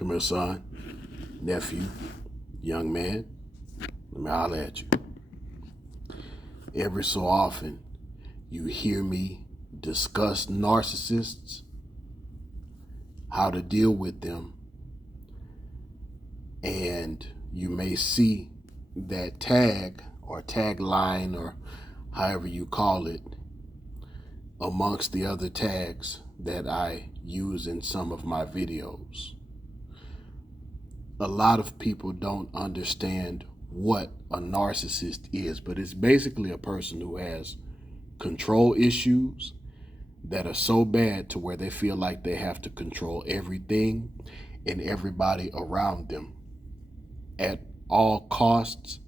Come here, son, nephew, young man. Let me holler at you. Every so often, you hear me discuss narcissists, how to deal with them, and you may see that tag or tagline or however you call it amongst the other tags that I use in some of my videos. A lot of people don't understand what a narcissist is, but it's basically a person who has control issues that are so bad to where they feel like they have to control everything and everybody around them at all costs,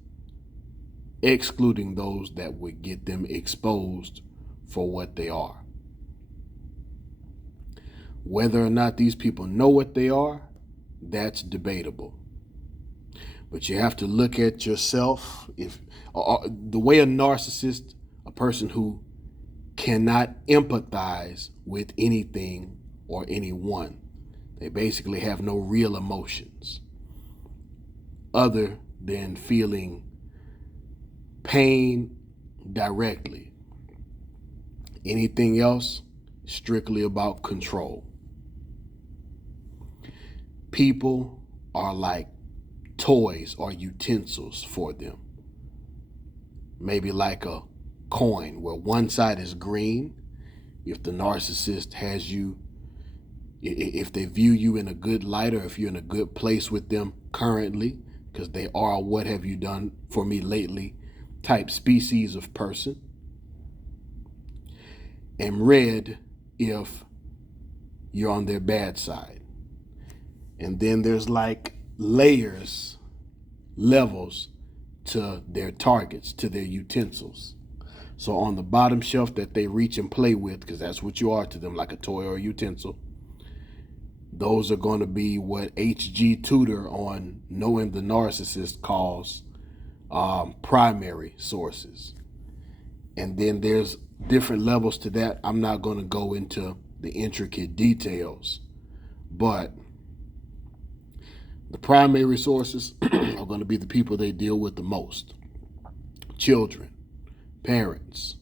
excluding those that would get them exposed for what they are. Whether or not these people know what they are, that's debatable. But you have to look at yourself. If the way a narcissist, a person who cannot empathize with anything or anyone, they basically have no real emotions other than feeling pain directly. Anything else, strictly about control. People are like toys or utensils for them. Maybe like a coin where one side is green. If the narcissist has you, if they view you in a good light, or if you're in a good place with them currently, because they are what have you done for me lately type species of person. And red if you're on their bad side. And then there's like layers, levels to their targets, to their utensils. So on the bottom shelf that they reach and play with, because that's what you are to them, like a toy or a utensil, those are going to be what H.G. Tudor on Knowing the Narcissist calls primary sources. And then there's different levels to that. I'm not going to go into the intricate details, but the primary sources are going to be the people they deal with the most. Children, parents,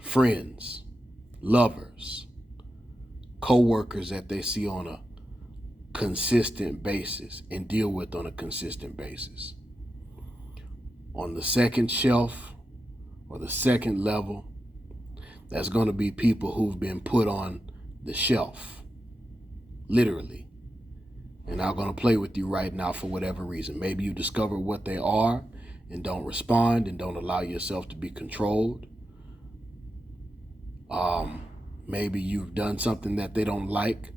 friends, lovers, co-workers that they see on a consistent basis and deal with on a consistent basis. On the second shelf or the second level, that's going to be people who've been put on the shelf, literally. And I'm going to play with you right now for whatever reason. Maybe you discover what they are and don't respond and don't allow yourself to be controlled. Maybe you've done something that they don't like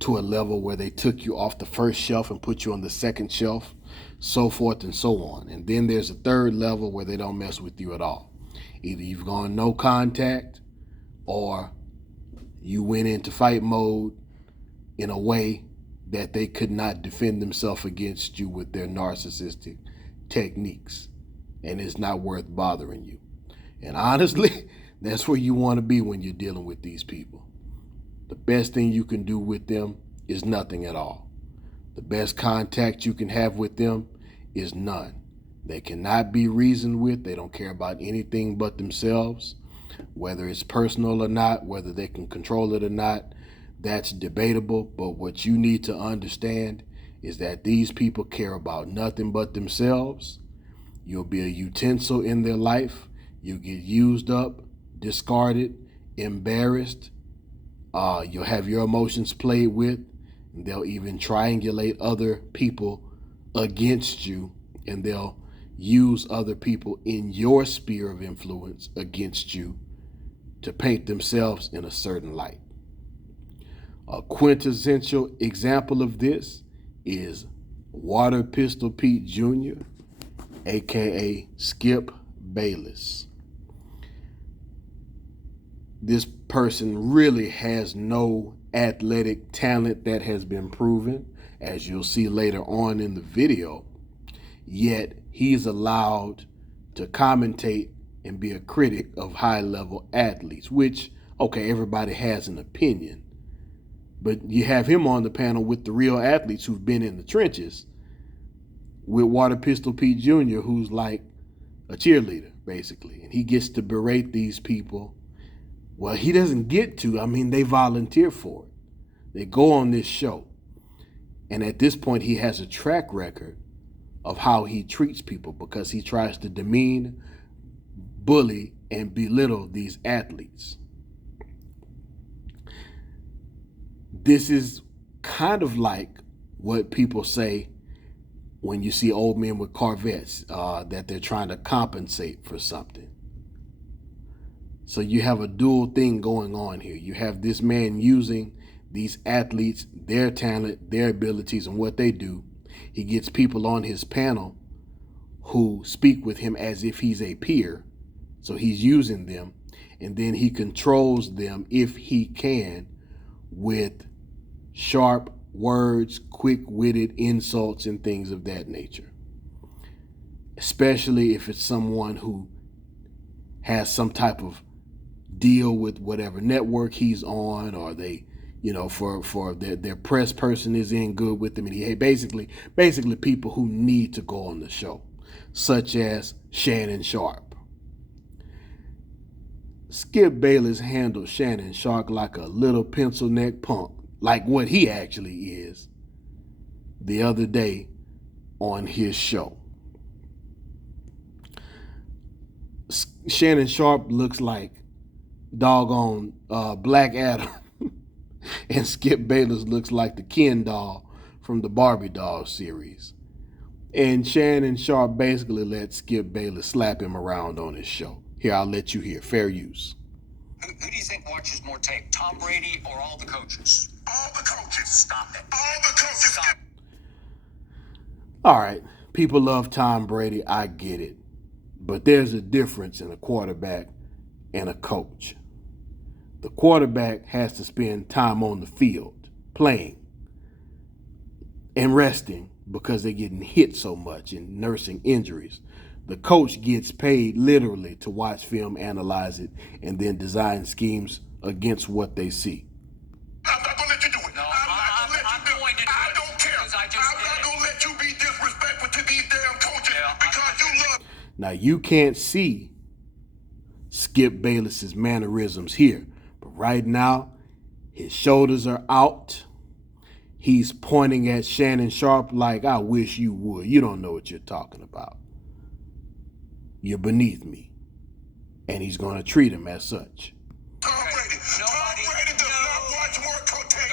to a level where they took you off the first shelf and put you on the second shelf, so forth and so on. And then there's a third level where they don't mess with you at all. Either you've gone no contact or you went into fight mode in a way that they could not defend themselves against you with their narcissistic techniques, and it's not worth bothering you. And honestly, that's where you want to be when you're dealing with these people. The best thing you can do with them is nothing at all. The best contact you can have with them is none. They cannot be reasoned with. They don't care about anything but themselves, whether it's personal or not, whether they can control it or not. That's debatable, but what you need to understand is that these people care about nothing but themselves. You'll be a utensil in their life. You'll get used up, discarded, embarrassed. You'll have your emotions played with. And they'll even triangulate other people against you, and they'll use other people in your sphere of influence against you to paint themselves in a certain light. A quintessential example of this is Water Pistol Pete Jr., aka Skip Bayless. This person really has no athletic talent that has been proven, as you'll see later on in the video, yet he's allowed to commentate and be a critic of high-level athletes, which, okay, everybody has an opinion, But you have him on the panel with the real athletes who've been in the trenches, with Water Pistol Pete Jr., who's like a cheerleader, basically. And he gets to berate these people. Well, he doesn't get to. I mean, they volunteer for it. They go on this show. And at this point, he has a track record of how he treats people, because he tries to demean, bully, and belittle these athletes. This is kind of like what people say when you see old men with Corvettes, that they're trying to compensate for something. So you have a dual thing going on here. You have this man using these athletes, their talent, their abilities, and what they do. He gets people on his panel who speak with him as if he's a peer. So he's using them, and then he controls them, if he can, with sharp words, quick-witted insults, and things of that nature. Especially if it's someone who has some type of deal with whatever network he's on, or they, for their press person is in good with them, and he basically people who need to go on the show, such as Shannon Sharpe. Skip Bayless handled Shannon Sharpe like a little pencil neck punk, like what he actually is, the other day on his show. Shannon Sharpe looks like doggone Black Adam, and Skip Bayless looks like the Ken doll from the Barbie doll series. And Shannon Sharpe basically let Skip Bayless slap him around on his show. Here, I'll let you hear. Fair use. Who do you think watches more tape, Tom Brady or all the coaches? All the coaches. Stop it. All the coaches. Stop. All right. People love Tom Brady. I get it. But there's a difference in a quarterback and a coach. The quarterback has to spend time on the field playing and resting because they're getting hit so much and nursing injuries. The coach gets paid literally to watch film, analyze it, and then design schemes against what they see. I'm not going to let you do it. No, I'm going to do it. I don't care. I'm not going to let you be disrespectful to these damn coaches because you love. Now, you can't see Skip Bayless's mannerisms here, but right now, his shoulders are out. He's pointing at Shannon Sharpe like, I wish you would. You don't know what you're talking about. You're beneath me. And he's going to treat him as such. Tom Brady does not watch more tape.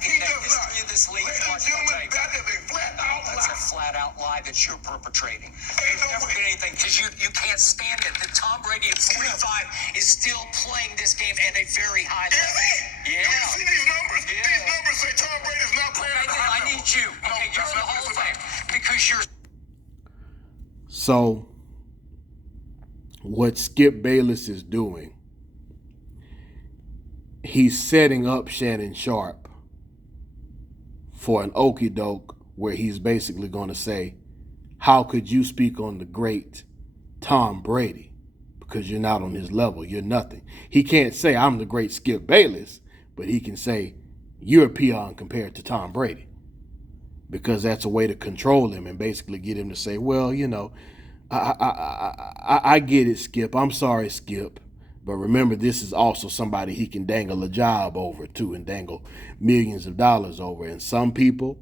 He does not. Ladies and gentlemen, that is a flat-out lie. That's a flat-out lie that you're perpetrating. There's never been anything, because you can't stand it that Tom Brady at 45 is still playing this game at a very high level. Yeah. Do you see these numbers? Yeah. These numbers say Tom Brady's not playing at a high level. I need you. Okay, you're in the Hall of Fame because you're. So, what Skip Bayless is doing, he's setting up Shannon Sharpe for an okie doke where he's basically going to say, how could you speak on the great Tom Brady? Because you're not on his level. You're nothing. He can't say, I'm the great Skip Bayless, but he can say, you're a peon compared to Tom Brady. Because that's a way to control him and basically get him to say, well, I get it, Skip. I'm sorry, Skip. But remember, this is also somebody he can dangle a job over too, and dangle millions of dollars over. And some people,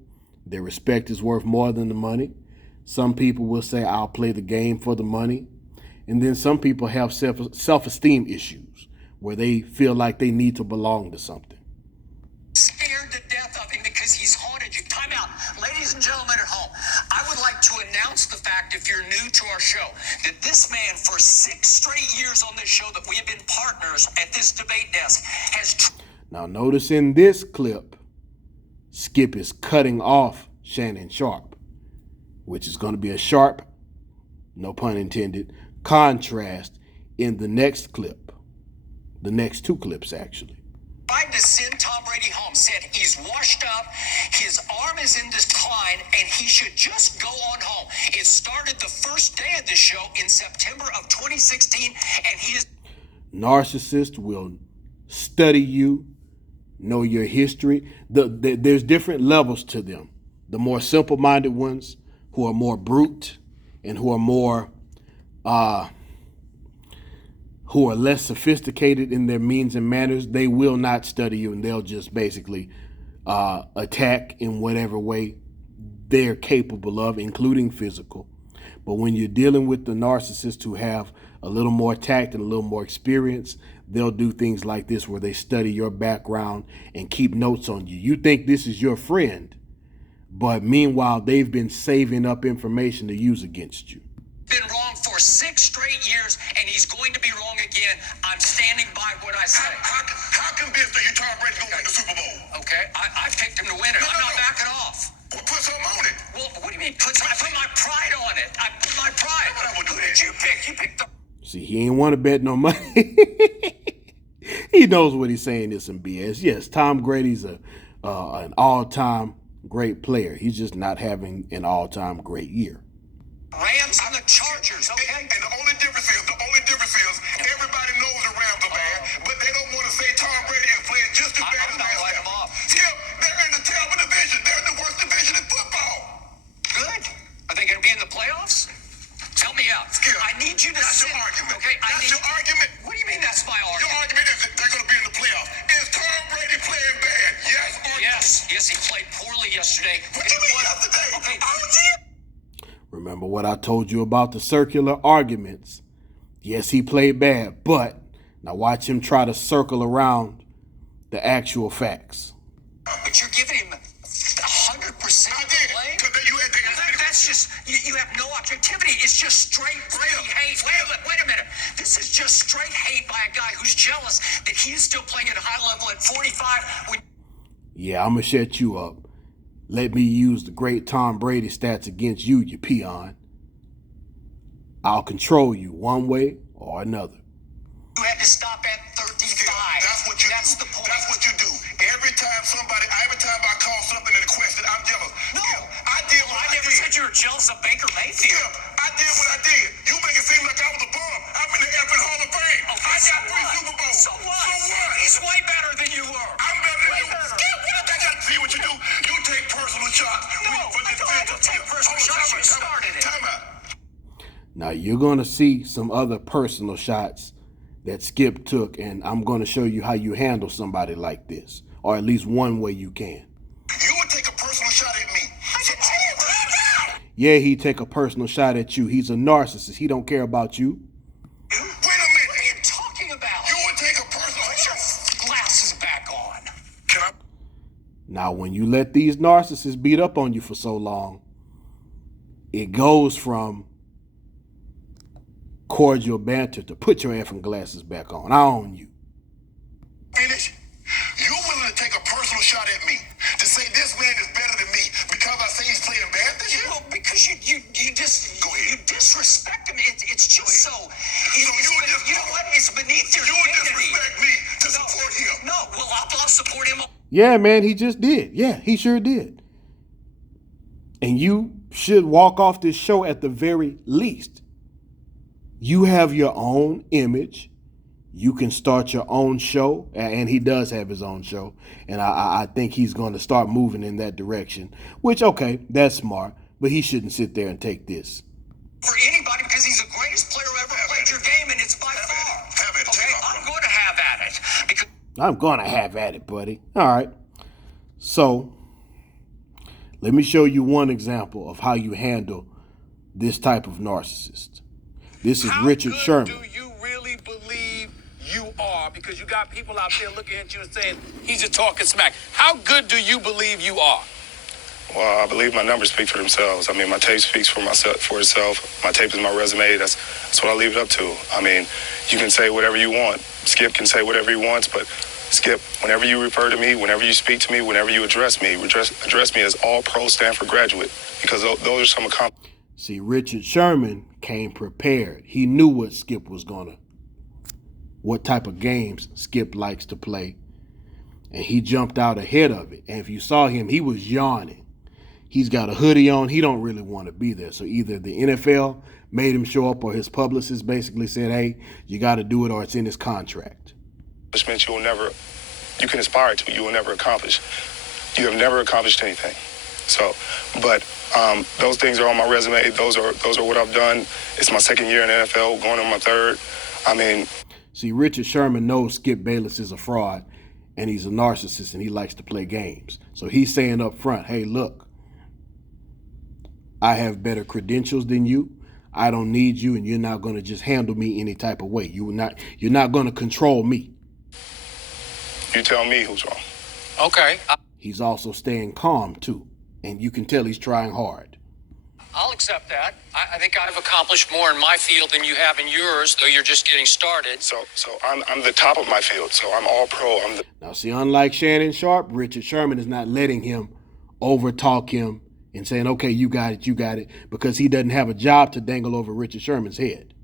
their respect is worth more than the money. Some people will say, I'll play the game for the money. And then some people have self-esteem issues where they feel like they need to belong to something. Scared to death of him because he's haunted you. Time out. Ladies and gentlemen at home, I would like to announce the fact, if you're new to our show, that this man, for 6 straight years on this show that we have been partners at this debate desk, has... Now, notice in this clip, Skip is cutting off Shannon Sharpe, which is going to be a sharp, no pun intended, contrast in the next clip. The next 2 clips, actually. Tried to send Tom Brady home, said he's washed up, his arm is in decline, and he should just go on home. It started the first day of the show in September of 2016, and he is... Narcissist will study you, know your history. There's different levels to them. The more simple-minded ones, who are more brute and who are less sophisticated in their means and manners, they will not study you, and they'll just basically attack in whatever way they're capable of, including physical. But when you're dealing with the narcissists who have a little more tact and a little more experience, they'll do things like this where they study your background and keep notes on you. You think this is your friend, but meanwhile, they've been saving up information to use against you. Been wrong for 6 straight years, and he's going to be wrong again. I'm standing by what I say. How convinced are you Tom Brady's going to win the Super Bowl? Okay, I picked him to win it. I'm not backing off. Well, put something on it. Well, what do you mean? I put my pride on it. I put my pride. Who did you pick? You picked the... See, he ain't want to bet no money. He knows what he's saying is some BS. Yes, Tom Brady's an all-time great player. He's just not having an all-time great year. Rams and the Chargers, okay? And the only difference is everybody knows the Rams are bad, but they don't want to say Tom Brady is playing just as bad as last year. Skip, they're in the terrible division. They're in the worst division in football. Good. Are they going to be in the playoffs? Tell me out. Skip, I need you to that's your argument. Okay, that's your argument. What do you mean that's my argument? Your argument is that they're going to be in the playoffs. Is Tom Brady playing bad? Yes or no? Yes, he played poorly yesterday. What do you mean yesterday? Okay. Remember what I told you about the circular arguments. Yes, he played bad, but now watch him try to circle around the actual facts. But you're giving him 100% blame? That's just, you have no objectivity. It's just straight Brady hate. Wait a minute. This is just straight hate by a guy who's jealous that he's still playing at a high level at 45. Yeah, I'm going to shut you up. Let me use the great Tom Brady stats against you, you peon. I'll control you one way or another. You had to stop at 35. That's the point. That's what you do. Every time I call something into question, I'm jealous. No, I never said you were jealous of Baker Mayfield. Yeah, I did what I did. You make it seem like I was a bum. I'm in the effing Hall of Fame. Okay, I got 3 Super Bowls. So what? He's way better than you were. I'm better than you. See what you do? You take personal shots. No, I don't take personal shots. You started it. Time out. Now you're going to see some other personal shots that Skip took, and I'm going to show you how you handle somebody like this, or at least one way you can. You would take a personal shot at me. Yeah, he'd take a personal shot at you. He's a narcissist. He don't care about you. Wait a minute. What are you talking about? You would take a personal shot. Put your glasses back on. Can I? Now, when you let these narcissists beat up on you for so long, it goes from cordial banter to put your effing glasses back on. I own you. Finish. You willing to take a personal shot at me to say this man is better than me because I say he's playing bad this year? Well, because you disrespect him. It's just so. You know what? It's beneath your dignity. You disrespect me to support him. No, well, I'll support him. Yeah, man, he just did. Yeah, he sure did. And you should walk off this show at the very least. You have your own image. You can start your own show, and he does have his own show. And I think he's going to start moving in that direction, which, okay, that's smart, but he shouldn't sit there and take this. For anybody, because he's the greatest player who ever played your game, and it's by far. Okay, I'm going to have at it. Because I'm going to have at it, buddy. All right. So let me show you one example of how you handle this type of narcissist. This is Richard Sherman. How good do you really believe you are? Because you got people out there looking at you and saying, he's just talking smack. How good do you believe you are? Well, I believe my numbers speak for themselves. I mean, my tape speaks for itself. My tape is my resume. That's what I leave it up to. I mean, you can say whatever you want. Skip can say whatever he wants, but Skip, whenever you refer to me, whenever you speak to me, whenever you address me as All-Pro Stanford graduate, because those are some accomplishments. See, Richard Sherman came prepared. He knew what Skip was what type of games Skip likes to play. And he jumped out ahead of it. And if you saw him, he was yawning. He's got a hoodie on. He don't really want to be there. So either the NFL made him show up or his publicist basically said, hey, you got to do it or it's in his contract. You'll never you can aspire to, you will never accomplish. You have never accomplished anything. So, but those things are on my resume. Those are what I've done. It's my second year in the NFL, going on my third. I mean, see, Richard Sherman knows Skip Bayless is a fraud and he's a narcissist and he likes to play games. So he's saying up front, hey, look, I have better credentials than you. I don't need you, and you're not going to just handle me any type of way. You're not going to control me. You tell me who's wrong. Okay. He's also staying calm too, and you can tell he's trying hard. I'll accept that. I think I've accomplished more in my field than you have in yours, though you're just getting started. So I'm the top of my field, so I'm all pro. Now, see, unlike Shannon Sharpe, Richard Sherman is not letting him overtalk him and saying, okay, you got it, because he doesn't have a job to dangle over Richard Sherman's head.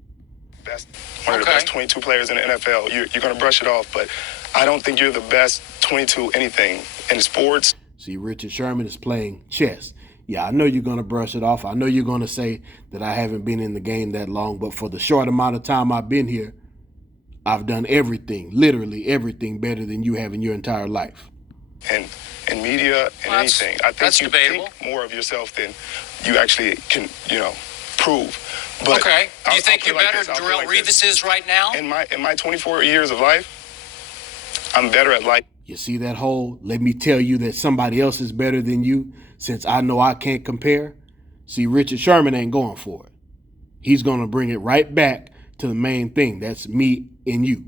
One of the best 22 players in the NFL. You're going to brush it off, but I don't think you're the best 22 anything in sports. See, Richard Sherman is playing chess. Yeah, I know you're going to brush it off. I know you're going to say that I haven't been in the game that long, but for the short amount of time I've been here, I've done everything, literally everything better than you have in your entire life. And in media and anything, I think you debatable. think more of yourself than you actually can, prove. But okay. Do you think you're like better than Darrelle Revis is right now? In my 24 years of life, I'm better at life. You see that whole, let me tell you that somebody else is better than you since I know I can't compare? See, Richard Sherman ain't going for it. He's going to bring it right back to the main thing. That's me and you.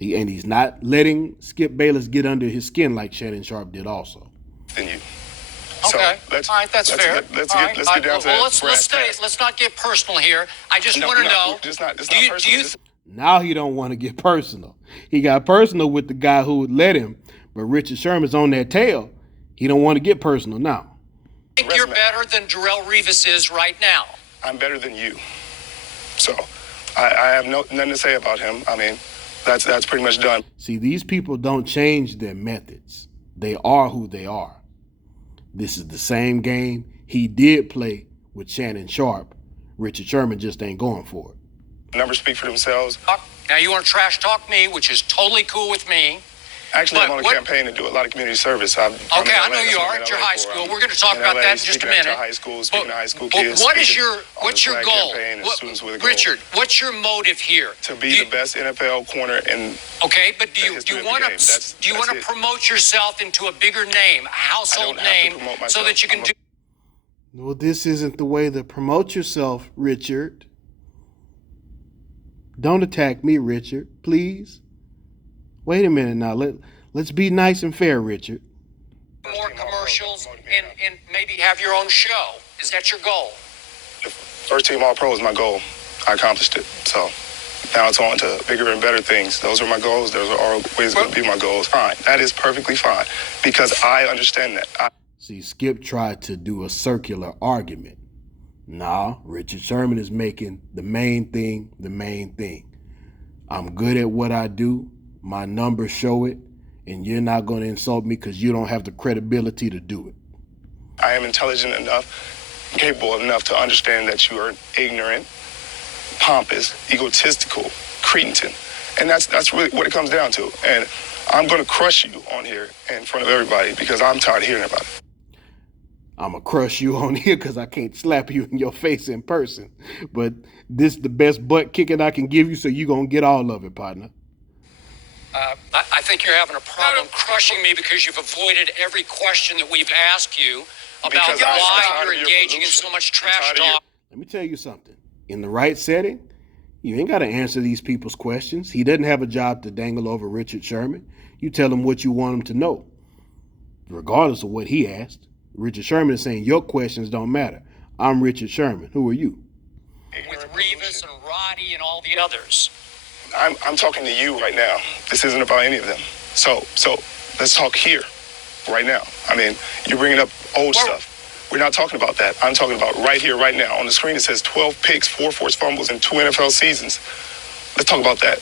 And he's not letting Skip Bayless get under his skin like Shannon Sharpe did also. Than you. Okay. So all right, that's fair. Let's get down to that. Let's not get personal here. I just want to know. It's not personal. Now he don't want to get personal. He got personal with the guy who would let him, but Richard Sherman's on that tail. He don't want to get personal now. I think you're better than Darrelle Revis is right now. I'm better than you. So I have nothing to say about him. I mean, that's pretty much done. See, these people don't change their methods. They are who they are. This is the same game he did play with Shannon Sharpe. Richard Sherman just ain't going for it. Numbers speak for themselves. Now you want to trash talk me, which is totally cool with me. Actually, I'm on a campaign to do a lot of community service. I know you are at your high school. We're going to talk about that in just a minute. High school, speaking to high school kids. But what's your goal? Richard, what's your motive here? To be the best NFL corner in. Okay, but do you want to promote yourself into a bigger name, a household name, so that you can do? Well, this isn't the way to promote yourself, Richard. Don't attack me, Richard, please. Wait a minute now. Let's be nice and fair, Richard. More commercials and maybe have your own show. Is that your goal? First team All-Pro is my goal. I accomplished it. So now it's on to bigger and better things. Those are my goals. Those are always going to be my goals. Fine. That is perfectly fine because I understand that. See, Skip tried to do a circular argument. Nah, Richard Sherman is making the main thing the main thing. I'm good at what I do. My numbers show it, and you're not going to insult me because you don't have the credibility to do it. I am intelligent enough, capable enough to understand that you are ignorant, pompous, egotistical, cretin. And that's really what it comes down to. And I'm going to crush you on here in front of everybody because I'm tired of hearing about it. I'm going to crush you on here because I can't slap you in your face in person. But this is the best butt kicking I can give you, so you're going to get all of it, partner. I think you're having a problem crushing me because you've avoided every question that we've asked you about why you're engaging in so much trash talk. Let me tell you something. In the right setting, you ain't got to answer these people's questions. He doesn't have a job to dangle over Richard Sherman. You tell him what you want him to know, regardless of what he asked. Richard Sherman is saying your questions don't matter. I'm Richard Sherman. Who are you? With Revis and Roddy and all the others. I'm talking to you right now. This isn't about any of them. So let's talk here, right now. I mean, you're bringing up old stuff. We're not talking about that. I'm talking about right here, right now. On the screen, it says 12 picks, 4 forced fumbles, and 2 NFL seasons. Let's talk about that.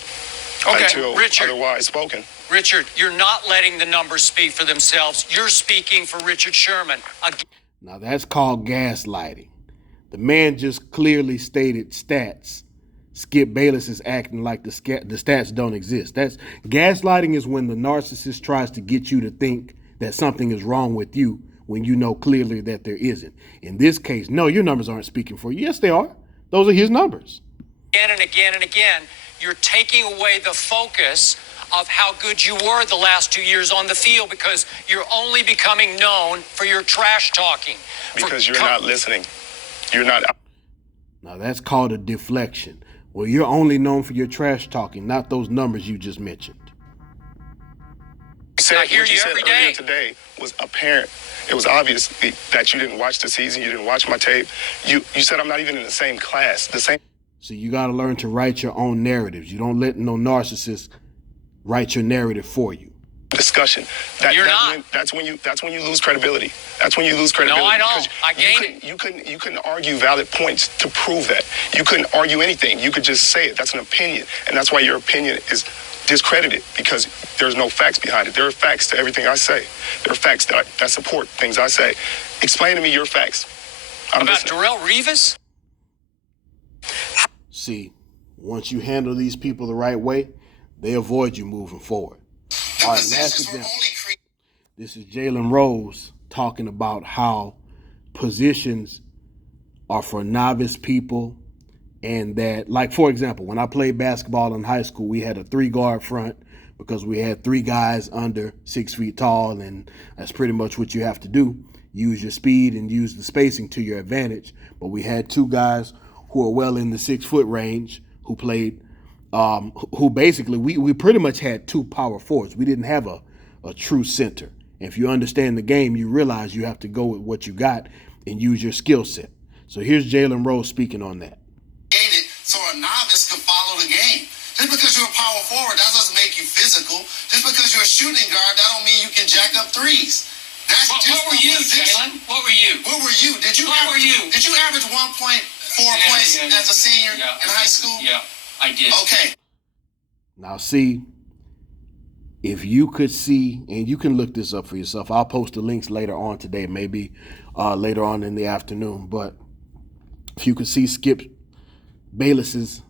Okay, until Richard. Otherwise spoken. Richard, you're not letting the numbers speak for themselves. You're speaking for Richard Sherman. Now, that's called gaslighting. The man just clearly stated stats Skip Bayless is acting like the stats don't exist. That's gaslighting is when the narcissist tries to get you to think that something is wrong with you when you know clearly that there isn't. In this case, no, your numbers aren't speaking for you. Yes, they are. Those are his numbers. Again and again and again, you're taking away the focus of how good you were the last 2 years on the field because you're only becoming known for your trash talking. Because you're not listening. You're not. Now that's called a deflection. Well, you're only known for your trash talking, not those numbers you just mentioned. I hear you every day. Today was apparent. It was obvious that you didn't watch the season. You didn't watch my tape. You said I'm not even in the same class. So you got to learn to write your own narratives. You don't let no narcissist write your narrative for you. Discussion. That's when you lose credibility. That's when you lose credibility. No, I don't. I gain it. You couldn't argue valid points to prove that. You couldn't argue anything. You could just say it. That's an opinion, and that's why your opinion is discredited because there's no facts behind it. There are facts to everything I say. There are facts that support things I say. Explain to me your facts. About Darrelle Revis? See, once you handle these people the right way, they avoid you moving forward. All right, last example. This is Jaylen Rose talking about how positions are for novice people and that, like, for example, when I played basketball in high school, we had a 3-guard front because we had 3 guys under 6 feet tall, and that's pretty much what you have to do. Use your speed and use the spacing to your advantage. But we had 2 guys who are well in the 6-foot range who played who basically, we pretty much had 2 power forwards. We didn't have a true center. And if you understand the game, you realize you have to go with what you got and use your skill set. So here's Jaylen Rose speaking on that. So a novice can follow the game. Just because you're a power forward, that doesn't make you physical. Just because you're a shooting guard, that don't mean you can jack up threes. That's What were you, Jaylen? What were you? Where were you? Did you average 1.4 points as a senior in high school? Yeah, I did. Okay. Now, see, if you could see, and you can look this up for yourself. I'll post the links later on today, maybe later on in the afternoon. But if you could see Skip Bayless's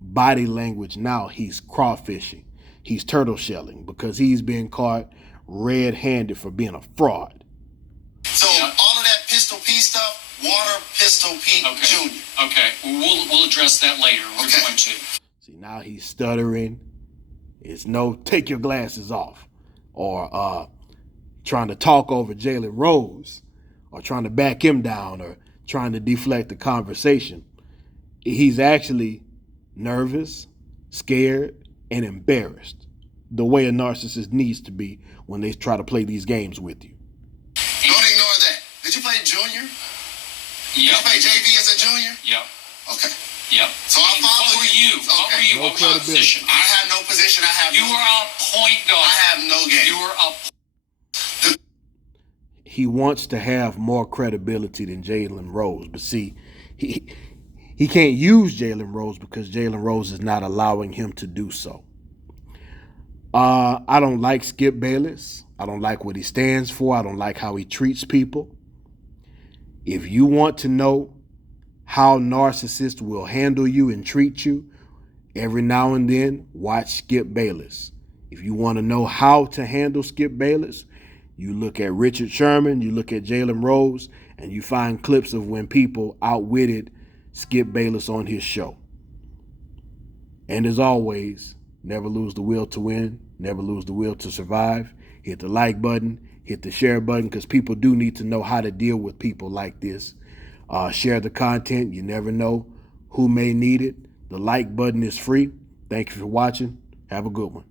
body language now, he's crawfishing. He's turtle shelling because he's being caught red-handed for being a fraud. So all of that Pistol P stuff, Water Pistol P Jr. Okay, we'll address that later. We're going to. See, now he's stuttering. It's no take your glasses off, or trying to talk over Jaylen Rose, or trying to back him down, or trying to deflect the conversation. He's actually nervous, scared, and embarrassed, the way a narcissist needs to be when they try to play these games with you. Don't ignore that. Did you play junior? Yeah. Did you play JV as a junior? Yeah. Okay. Yeah. So I follow What were you? Okay. What were you? No What was your credibility. position? I have no position. You were a point guard. I have no game. You were a. He wants to have more credibility than Jaylen Rose, but see, he can't use Jaylen Rose because Jaylen Rose is not allowing him to do so. I don't like Skip Bayless. I don't like what he stands for. I don't like how he treats people. If you want to know how narcissists will handle you and treat you, every now and then, watch Skip Bayless. If you want to know how to handle Skip Bayless, you look at Richard Sherman, you look at Jaylen Rose, and you find clips of when people outwitted Skip Bayless on his show. And as always, never lose the will to win, never lose the will to survive. Hit the like button, hit the share button, because people do need to know how to deal with people like this. Share the content. You never know who may need it. The like button is free. Thank you for watching. Have a good one.